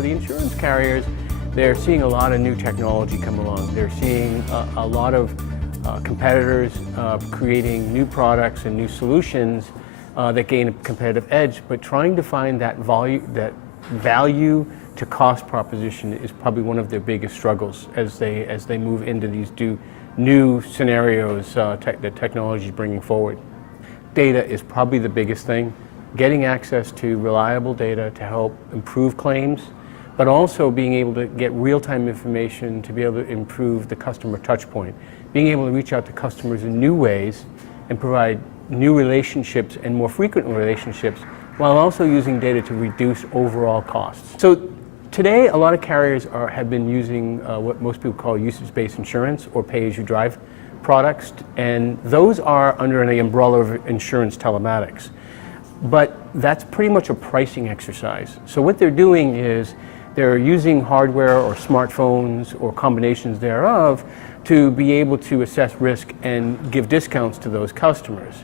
For the insurance carriers, they're seeing a lot of new technology come along. They're seeing a lot of competitors creating new products and new solutions that gain a competitive edge, but trying to find that value to cost proposition is probably one of their biggest struggles as they move into these new scenarios that technology is bringing forward. Data is probably the biggest thing. Getting access to reliable data to help improve claims, but also being able to get real-time information to be able to improve the customer touch point. Being able to reach out to customers in new ways and provide new relationships and more frequent relationships while also using data to reduce overall costs. So today, a lot of carriers have been using what most people call usage-based insurance or pay-as-you-drive products, and those are under the umbrella of insurance telematics. But that's pretty much a pricing exercise. So what they're doing is they're using hardware or smartphones or combinations thereof to be able to assess risk and give discounts to those customers.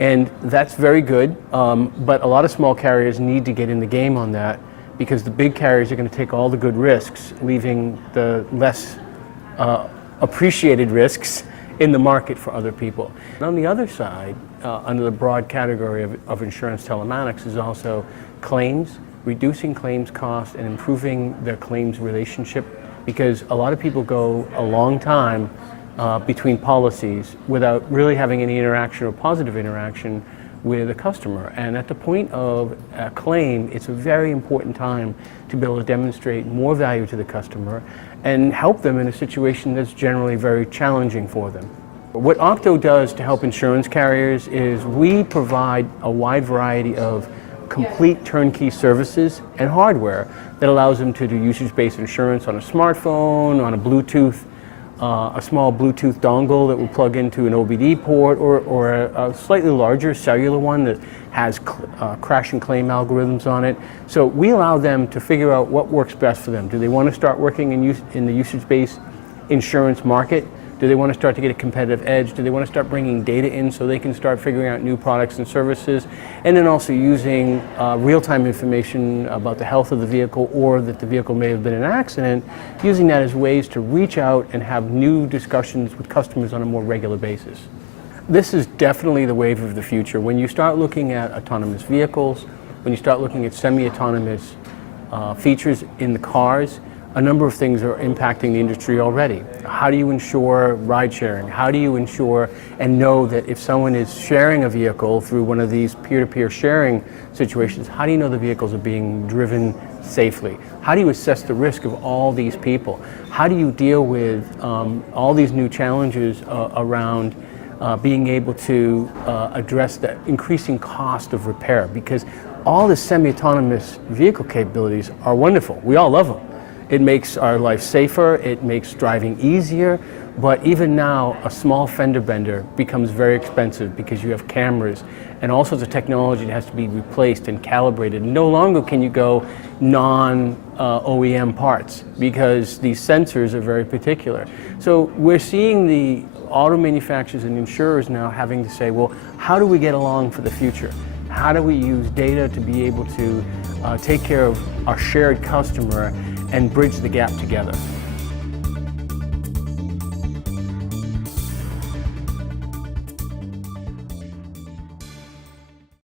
And that's very good, but a lot of small carriers need to get in the game on that because the big carriers are going to take all the good risks, leaving the less appreciated risks in the market for other people. And on the other side, under the broad category of insurance telematics is also claims, reducing claims costs and improving their claims relationship, because a lot of people go a long time between policies without really having any interaction or positive interaction with a customer. And at the point of a claim, it's a very important time to be able to demonstrate more value to the customer and help them in a situation that's generally very challenging for them. What Octo does to help insurance carriers is we provide a wide variety of complete turnkey services and hardware that allows them to do usage-based insurance on a smartphone, on a Bluetooth, a small Bluetooth dongle that will plug into an OBD port, or a slightly larger cellular one that has crash and claim algorithms on it. So we allow them to figure out what works best for them. Do they want to start working in the usage-based insurance market? Do they want to start to get a competitive edge? Do they want to start bringing data in so they can start figuring out new products and services? And then also using real-time information about the health of the vehicle or that the vehicle may have been in an accident, using that as ways to reach out and have new discussions with customers on a more regular basis. This is definitely the wave of the future. When you start looking at autonomous vehicles, when you start looking at semi-autonomous features in the cars, a number of things are impacting the industry already. How do you ensure ride sharing? How do you ensure and know that if someone is sharing a vehicle through one of these peer-to-peer sharing situations, how do you know the vehicles are being driven safely? How do you assess the risk of all these people? How do you deal with all these new challenges around being able to address the increasing cost of repair? Because all the semi-autonomous vehicle capabilities are wonderful. We all love them. It makes our life safer, it makes driving easier, but even now a small fender bender becomes very expensive because you have cameras and all sorts of technology that has to be replaced and calibrated. No longer can you go non-OEM parts because these sensors are very particular. So we're seeing the auto manufacturers and insurers now having to say, well, how do we get along for the future? How do we use data to be able to take care of our shared customer and bridge the gap together?